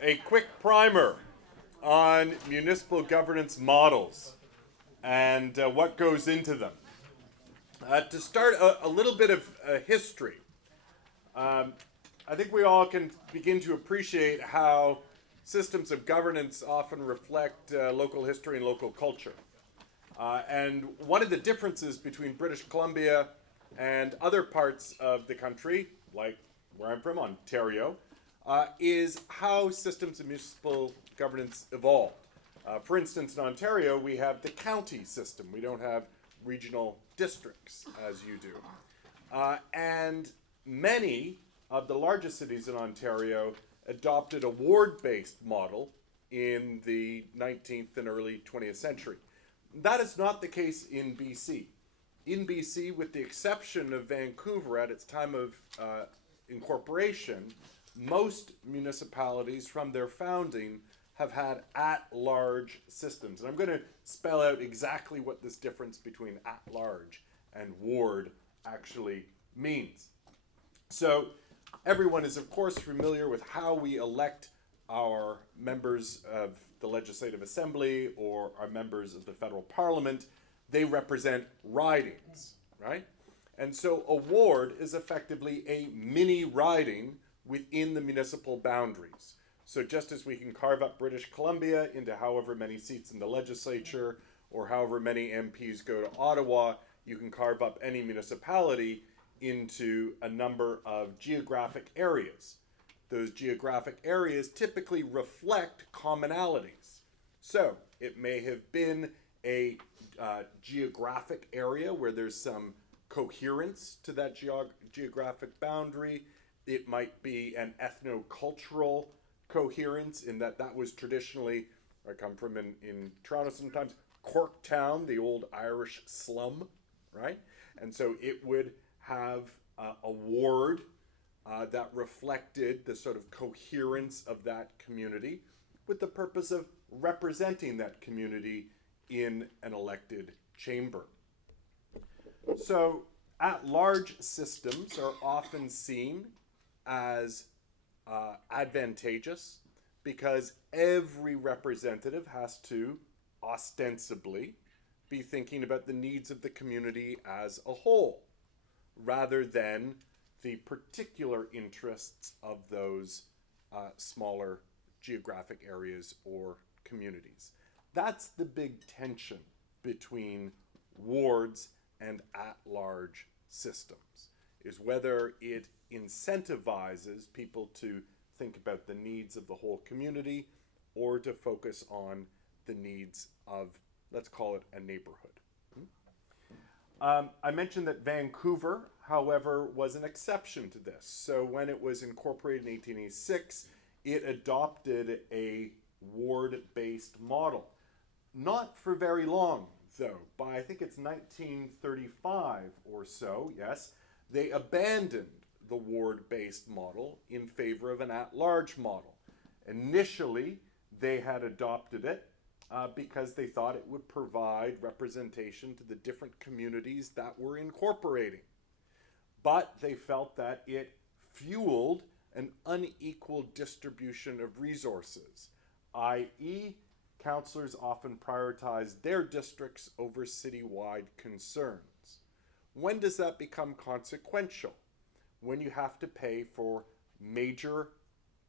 A quick primer on municipal governance models and what goes into them. To start, a little bit of history. I think we all can begin to appreciate how systems of governance often reflect local history and local culture. And one of the differences between British Columbia and other parts of the country, like where I'm from, Ontario, is how systems of municipal governance evolved. For instance, in Ontario, we have the county system. We don't have regional districts as you do. And many of the largest cities in Ontario adopted a ward-based model in the 19th and early 20th century. That is not the case in BC. In BC, with the exception of Vancouver at its time of incorporation, most municipalities from their founding have had at-large systems. And I'm going to spell out exactly what this difference between at-large and ward actually means. So everyone is, of course, familiar with how we elect our members of the Legislative Assembly or our members of the federal parliament. They represent ridings, right? And so a ward is effectively a mini riding within the municipal boundaries. So just as we can carve up British Columbia into however many seats in the legislature or however many MPs go to Ottawa, you can carve up any municipality into a number of geographic areas. Those geographic areas typically reflect commonalities. So it may have been a geographic area where there's some coherence to that geographic boundary. It might be an ethnocultural coherence in that was traditionally, I come from in Toronto sometimes, Corktown, the old Irish slum, right? And so it would have a ward that reflected the sort of coherence of that community with the purpose of representing that community in an elected chamber. So at-large systems are often seen as advantageous because every representative has to ostensibly be thinking about the needs of the community as a whole rather than the particular interests of those smaller geographic areas or communities. That's the big tension between wards and at-large systems, is whether it incentivizes people to think about the needs of the whole community or to focus on the needs of, let's call it, a neighborhood. I mentioned that Vancouver, however, was an exception to this. So when it was incorporated in 1886, it adopted a ward-based model. Not for very long, though. By I think it's 1935 or so, yes, they abandoned the ward-based model in favor of an at-large model. Initially, they had adopted it because they thought it would provide representation to the different communities that were incorporating. But they felt that it fueled an unequal distribution of resources, i.e., councillors often prioritized their districts over citywide concerns. When does that become consequential? When you have to pay for major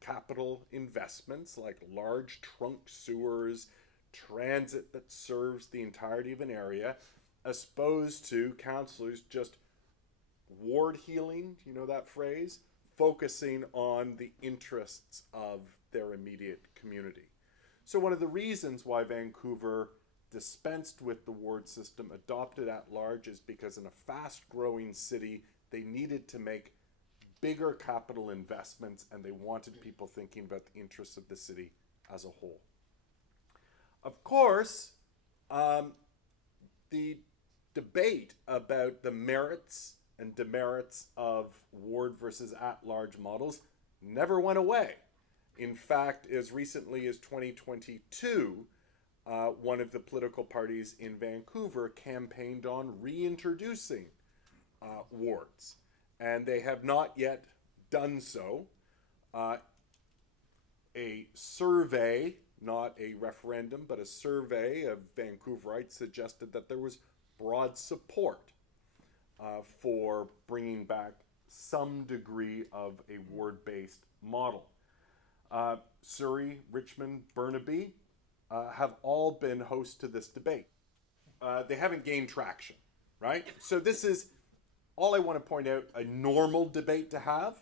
capital investments like large trunk sewers, transit that serves the entirety of an area, as opposed to councillors just ward healing, you know that phrase, focusing on the interests of their immediate community. So one of the reasons why Vancouver dispensed with the ward system, adopted at large, is because in a fast-growing city, they needed to make bigger capital investments and they wanted people thinking about the interests of the city as a whole. Of course, the debate about the merits and demerits of ward versus at-large models never went away. In fact, as recently as 2022, one of the political parties in Vancouver campaigned on reintroducing wards, and they have not yet done so. a survey, not a referendum, but a survey of Vancouverites suggested that there was broad support for bringing back some degree of a ward-based model. Surrey, Richmond, Burnaby have all been host to this debate. They haven't gained traction, right? So this is, all I want to point out, a normal debate to have,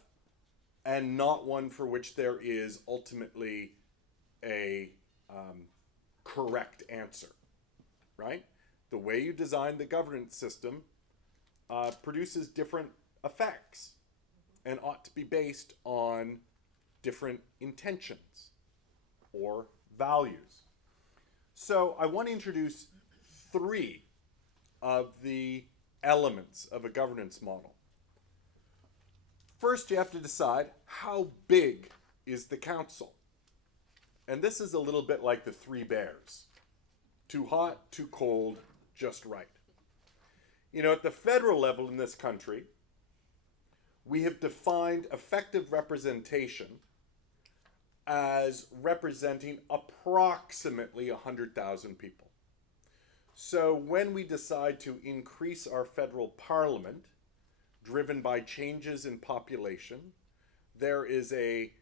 and not one for which there is ultimately a correct answer, right? The way you design the governance system produces different effects and ought to be based on different intentions or values. So I want to introduce three of the elements of a governance model. First, you have to decide how big is the council. And this is a little bit like the three bears. Too hot, too cold, just right. You know, at the federal level in this country, we have defined effective representation as representing approximately 100,000 people. So when we decide to increase our federal parliament, driven by changes in population, there is a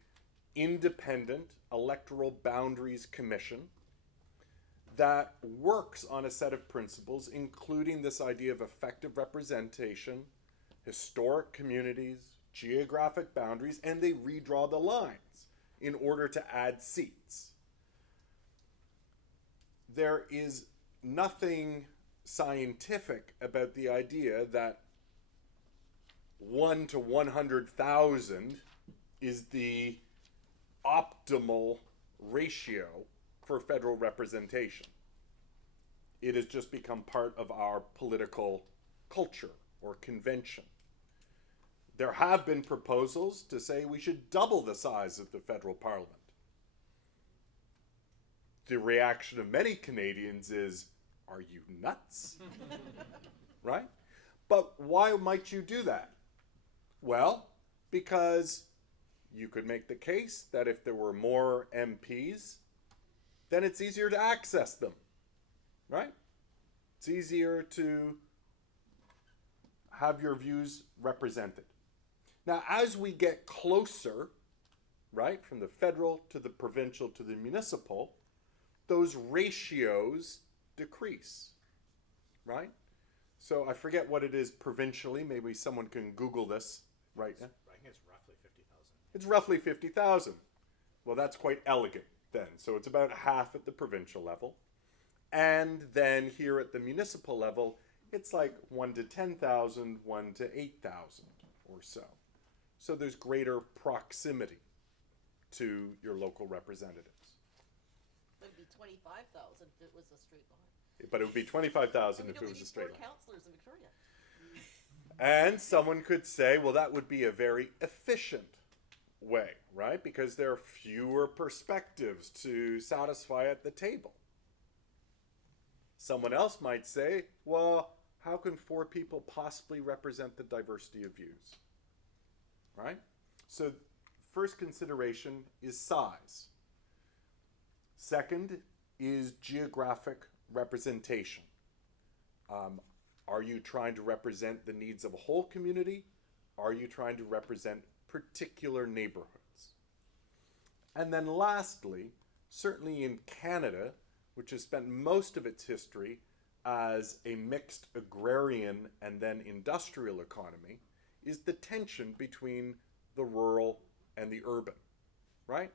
independent electoral boundaries commission that works on a set of principles, including this idea of effective representation, historic communities, geographic boundaries, and they redraw the lines in order to add seats. There is nothing scientific about the idea that 1 to 100,000 is the optimal ratio for federal representation. It has just become part of our political culture or convention. There have been proposals to say we should double the size of the federal parliament. The reaction of many Canadians is, are you nuts? Right? But why might you do that? Well, because you could make the case that if there were more MPs, then it's easier to access them, right? It's easier to have your views represented. Now, as we get closer, right, from the federal to the provincial to the municipal, those ratios decrease, right? So I forget what it is provincially. Maybe someone can Google this right now. I think it's roughly 50,000. It's roughly 50,000. Well, that's quite elegant then. So it's about half at the provincial level. And then here at the municipal level, it's like 1 to 10,000, 1 to 8,000 or so. So there's greater proximity to your local representatives. It would be 25,000 if it was a straight line. But it would be 25,000 if it we was a need straight 4 line. councillors in Victoria. And someone could say, well, that would be a very efficient way, right? Because there are fewer perspectives to satisfy at the table. Someone else might say, well, how can 4 people possibly represent the diversity of views? Right? So first consideration is size. Second is geographic representation. Are you trying to represent the needs of a whole community? Are you trying to represent particular neighborhoods? And then lastly, certainly in Canada, which has spent most of its history as a mixed agrarian and then industrial economy, is the tension between the rural and the urban, right?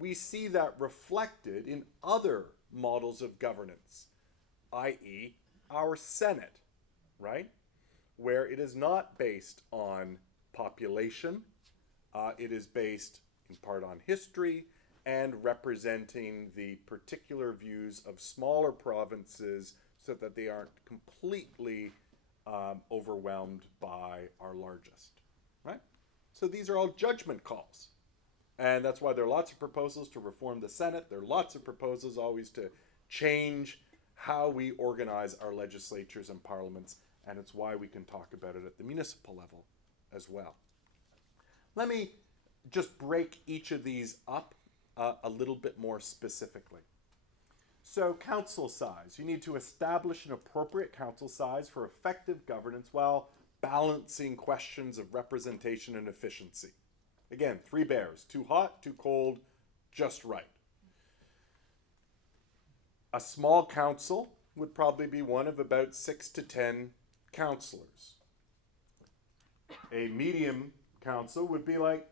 We see that reflected in other models of governance, i.e. our Senate, right? Where it is not based on population, it is based in part on history and representing the particular views of smaller provinces so that they aren't completely overwhelmed by our largest, right? So these are all judgment calls. And that's why there are lots of proposals to reform the Senate. There are lots of proposals always to change how we organize our legislatures and parliaments, and it's why we can talk about it at the municipal level as well. Let me just break each of these up a little bit more specifically. So council size. You need to establish an appropriate council size for effective governance while balancing questions of representation and efficiency. Again, three bears: too hot, too cold, just right. A small council would probably be one of about 6 to 10 councillors. A medium council would be like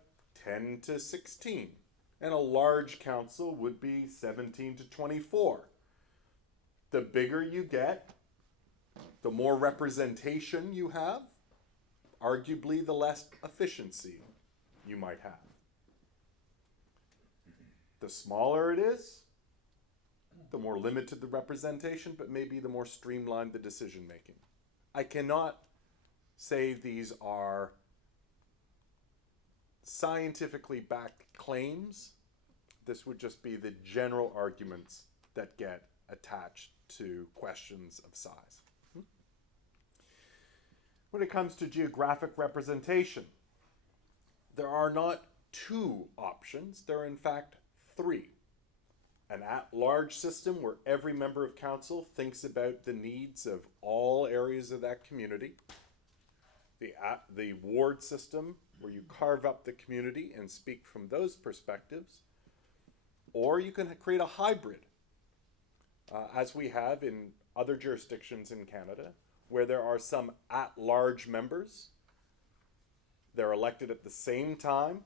10 to 16. And a large council would be 17 to 24. The bigger you get, the more representation you have, arguably the less efficiency you might have. The smaller it is, the more limited the representation, but maybe the more streamlined the decision making. I cannot say these are scientifically backed claims. This would just be the general arguments that get attached to questions of size. When it comes to geographic representation, there are not two options, there are in fact three. An at-large system where every member of council thinks about the needs of all areas of that community. The ward system where you carve up the community and speak from those perspectives. Or you can create a hybrid, as we have in other jurisdictions in Canada, where there are some at-large members. They're elected at the same time.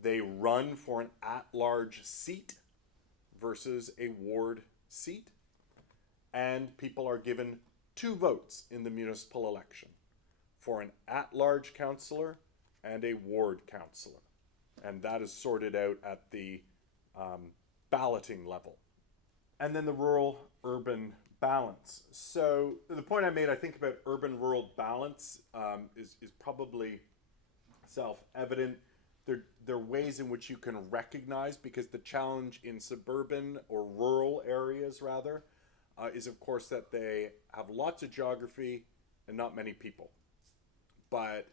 They run for an at-large seat versus a ward seat. And people are given 2 votes in the municipal election for an at-large councillor and a ward councillor. And that is sorted out at the balloting level. And then the rural-urban balance. So the point I made, I think, about urban-rural balance is probably self-evident. There are ways in which you can recognize, because the challenge in suburban or rural areas, rather, is of course that they have lots of geography and not many people. But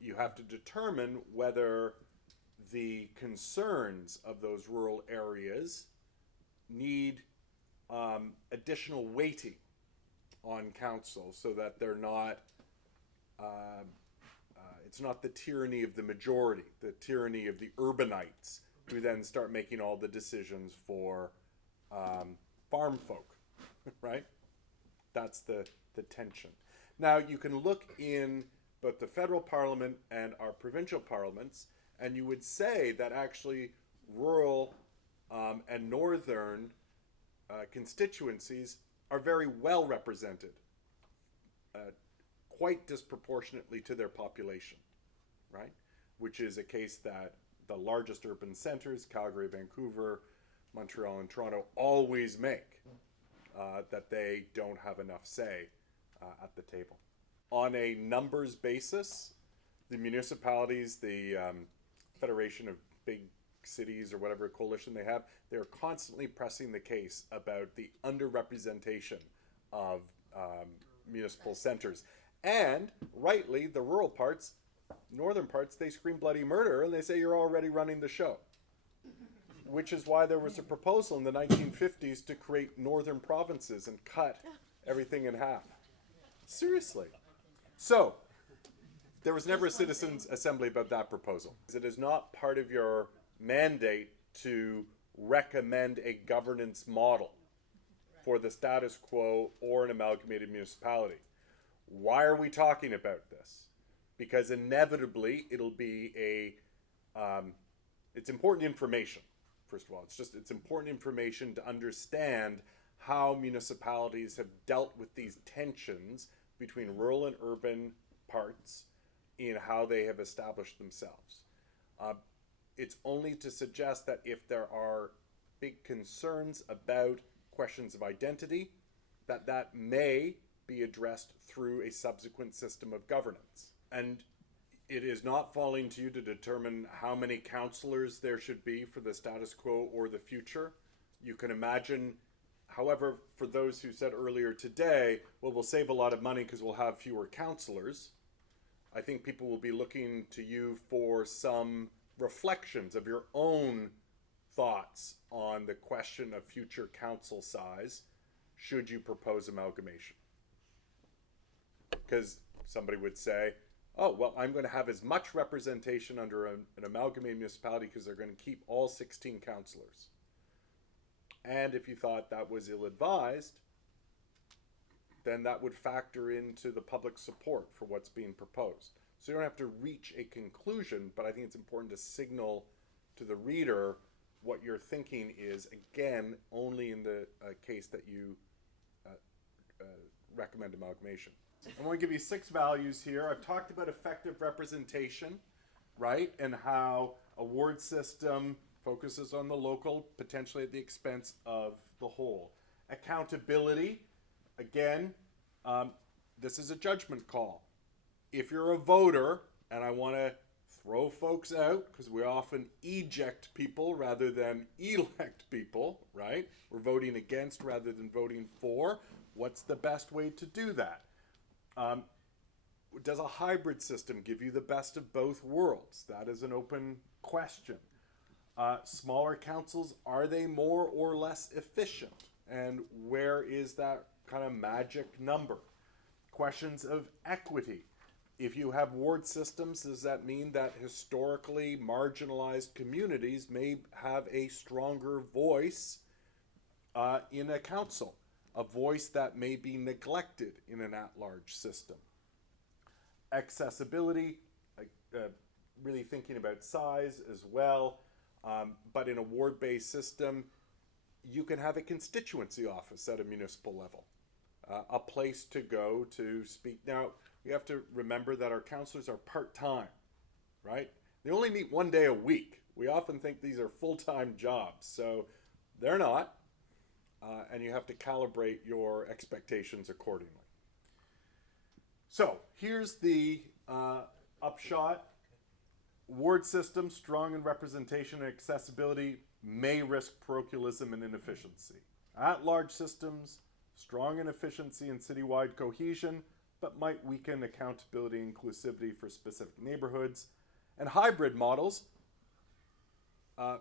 you have to determine whether the concerns of those rural areas need additional weighting on council, so that they're not, it's not the tyranny of the majority, the tyranny of the urbanites who then start making all the decisions for farm folk, right? That's the tension. Now, you can look in both the federal parliament and our provincial parliaments, and you would say that actually rural and northern constituencies are very well represented, quite disproportionately to their population, right? Which is a case that the largest urban centers, Calgary, Vancouver, Montreal, and Toronto, always make, that they don't have enough say at the table. On a numbers basis, the municipalities, the Federation of Big Cities or whatever coalition they have, they're constantly pressing the case about the underrepresentation of municipal centers. And rightly, the rural parts, northern parts, they scream bloody murder and they say you're already running the show. Which is why there was a proposal in the 1950s to create northern provinces and cut everything in half. Seriously. So, there was never a citizens' assembly about that proposal. It is not part of your mandate to recommend a governance model for the status quo or an amalgamated municipality. Why are we talking about this? Because inevitably it'll be it's important information. First of all, it's important information to understand how municipalities have dealt with these tensions between rural and urban parts in how they have established themselves. It's only to suggest that if there are big concerns about questions of identity, that may be addressed through a subsequent system of governance. And it is not falling to you to determine how many councillors there should be for the status quo or the future. You can imagine, however, for those who said earlier today, well, we'll save a lot of money because we'll have fewer councillors. I think people will be looking to you for some reflections of your own thoughts on the question of future council size should you propose amalgamation. Because somebody would say, oh, well, I'm going to have as much representation under an amalgamated municipality because they're going to keep all 16 councillors. And if you thought that was ill-advised, then that would factor into the public support for what's being proposed. So you don't have to reach a conclusion, but I think it's important to signal to the reader what your thinking is, again, only in the case that you recommend amalgamation. I want to give you 6 values here. I've talked about effective representation, right? And how a ward system focuses on the local, potentially at the expense of the whole. Accountability, again, this is a judgment call. If you're a voter, and I want to throw folks out, because we often eject people rather than elect people, right? We're voting against rather than voting for. What's the best way to do that? Does a hybrid system give you the best of both worlds? That is an open question. Smaller councils, are they more or less efficient? And where is that kind of magic number? Questions of equity. If you have ward systems, does that mean that historically marginalized communities may have a stronger voice in a council? A voice that may be neglected in an at-large system. Accessibility, really thinking about size as well, but in a ward-based system, you can have a constituency office at a municipal level, a place to go to speak. Now, you have to remember that our councillors are part-time, right? They only meet 1 day a week. We often think these are full-time jobs, so they're not. And you have to calibrate your expectations accordingly. So here's the upshot. Ward systems strong in representation and accessibility may risk parochialism and inefficiency. At-large systems strong in efficiency and citywide cohesion, but might weaken accountability and inclusivity for specific neighborhoods. And hybrid models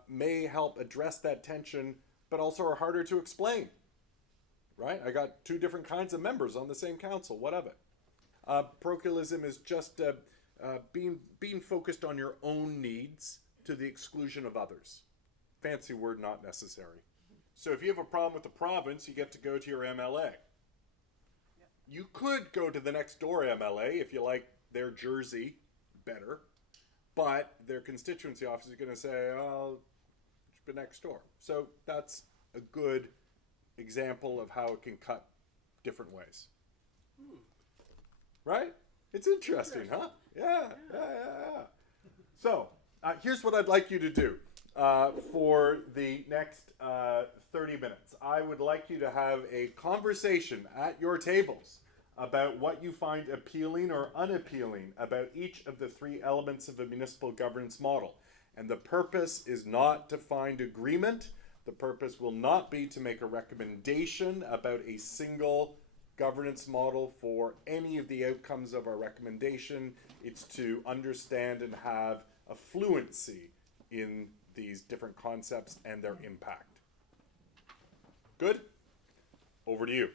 may help address that tension, but also are harder to explain, right? I got 2 different kinds of members on the same council. What of it? Parochialism is just being focused on your own needs to the exclusion of others. Fancy word, not necessary. So if you have a problem with the province, you get to go to your MLA. You could go to the next door MLA if you like their jersey better, but their constituency office is going to say, oh, but next door. So that's a good example of how it can cut different ways. Right? It's interesting, huh? Yeah. So here's what I'd like you to do for the next 30 minutes. I would like you to have a conversation at your tables about what you find appealing or unappealing about each of the 3 elements of a municipal governance model. And the purpose is not to find agreement. The purpose will not be to make a recommendation about a single governance model for any of the outcomes of our recommendation. It's to understand and have a fluency in these different concepts and their impact. Good? Over to you.